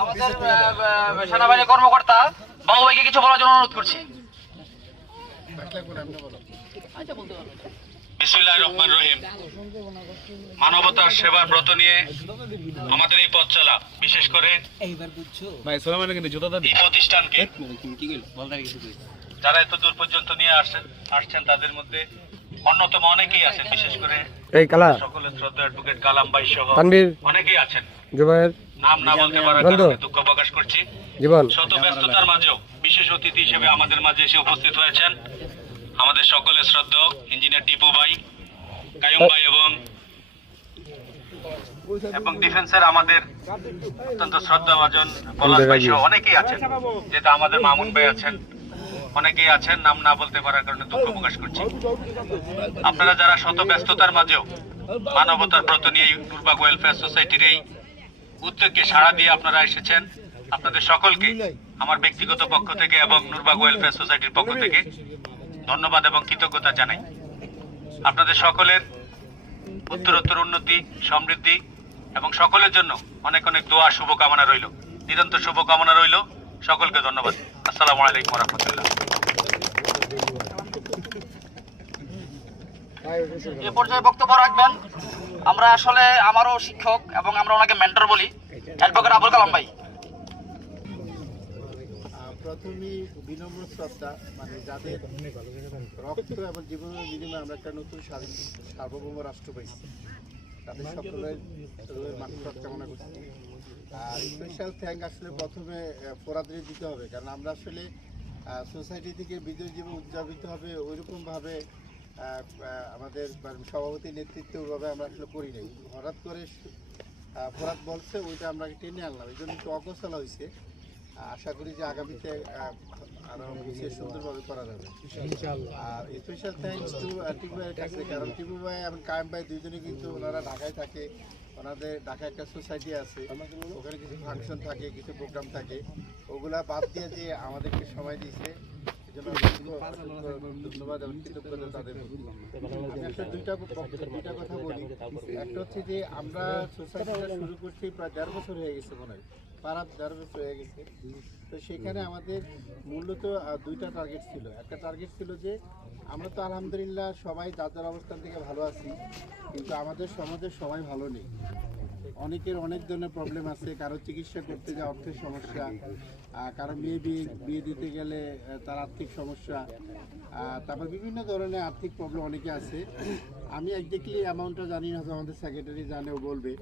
আমাদের সেনাবাহিনী কর্মকর্তা বাবু ভাইকে কিছু বলার জন্য অনুরোধ করছি। বিসমিল্লাহির রহমানির রহিম। মানবতার সেবার ব্রত নিয়ে আমাদের এই পথ চলা, বিশেষ করে এই প্রতিষ্ঠানকে যারা এত দূর পর্যন্ত নিয়ে আসছেন তাদের মধ্যে অন্যতম অনেকেই আছেন, বিশেষ করে সকলের শ্রদ্ধা অ্যাডভোকেট কালাম ভাই সহ অনেকেই আছেন। নাম না বলতে পারার কারণে দুঃখ প্রকাশ করছি। শত ব্যস্ততার মাঝেও বিশেষ অতিথি হিসেবে আমাদের মাঝে এসে উপস্থিত হয়েছেন আমাদের সকলের শ্রদ্ধা ইঞ্জিনিয়ার টিপু ভাই, কায়ুম ভাই এবং ডিফেন্সের আমাদের অত্যন্ত শ্রদ্ধাভাজন পলাশ ভাই সহ অনেকেই আছেন, যেটা আমাদের মামুন ভাই আছেন, অনেকেই আছেন। নাম না বলতে পারার কারণে দুঃখ প্রকাশ করছি। আপনারা যারা শত ব্যস্ততার মাঝেও মানবতার ব্রত নিয়ে নুরবাগ ওয়েলফেয়ার সোসাইটির এই উদ্যোগকে সাড়া দিয়ে আপনারা এসেছেন, আপনাদের সকলকে আমার ব্যক্তিগত পক্ষ থেকে এবং নুরবাগ ওয়েলফেয়ার সোসাইটির পক্ষ থেকে ধন্যবাদ এবং কৃতজ্ঞতা জানাই। আপনাদের সকলের উত্তরোত্তর উন্নতি, সমৃদ্ধি এবং সকলের জন্য অনেক অনেক দোয়া, শুভকামনা রইল, নিরন্তর শুভকামনা রইল। সকলকে ধন্যবাদ। আসসালামু আলাইকুম ওয়া রাহমাতুল্লাহ। এ পর্যায়ে বক্তব্য রাখবেন আমরা আসলে আমারও শিক্ষক এবং আমরা ওনাকে মেন্টর বলি, অ্যাডভোকেট আবুল কালাম ভাই। প্রথমেই বিনম্র শ্রদ্ধা, মানে যাদের রক্ত এবং জীবনের বিনিময়ে আমরা একটা নতুন সার্বভৌম রাষ্ট্র পাইছি, তাদের সকলের মানসিক কামনা করছি। আর স্পেশাল থ্যাঙ্ক আসলে প্রথমে ফোরাদরে দিতে হবে, কারণ আমরা আসলে সোসাইটি থেকে বিজয় জীবন উদযাপিত হবে ওইরকমভাবে আমাদের সভাপতির নেতৃত্বে ওইভাবে আমরা আসলে করি নাই। হঠাৎ করে ফোরাদ বলছে, ওইটা আমরা টেনে আনলাম, এই জন্য একটু অগোছালো হয়েছে। আশা করি যে আগামীতে আরো বিশেষ সুন্দরভাবে করা যাবে। আর স্পেশাল থ্যাঙ্কস টু টিপু ভাইয়ের কাছে, কারণ টিপু ভাই এবং কায়েম ভাই দুইজনে কিন্তু ওনারা ঢাকায় থাকে, ওনাদের ঢাকায় একটা সোসাইটি আছে, ওখানে কিছু ফাংশন থাকে, কিছু প্রোগ্রাম থাকে, ওগুলা বাদ দিয়ে যে আমাদেরকে সময় দিয়েছে, এজন্য ধন্যবাদ এবং কৃতজ্ঞতা তাদের। আমি আসলে দুইটা কথা বলি। একটা হচ্ছে যে আমরা সোসাইটিটা শুরু করছি প্রায় 1.5 বছর হয়ে গেছে, মনে হয় পাড়া 1.5 বছর হয়ে গেছে। তো সেখানে আমাদের মূলত দুইটা টার্গেট ছিল। একটা টার্গেট ছিল যে আমরা তো আলহামদুলিল্লাহ সবাই যার যার অবস্থান থেকে ভালো আছি, কিন্তু আমাদের সমাজের সবাই ভালো নেই। অনেকের অনেক ধরনের প্রবলেম আছে, কারো চিকিৎসা করতে যা অর্থের সমস্যা, কারো বিয়ে দিতে গেলে তার আর্থিক সমস্যা, তারপর বিভিন্ন ধরনের আর্থিক প্রবলেম অনেকে আছে। আমি একজাক্টলি অ্যামাউন্টটা জানি না, আমাদের সেক্রেটারি জানে, ও বলবে।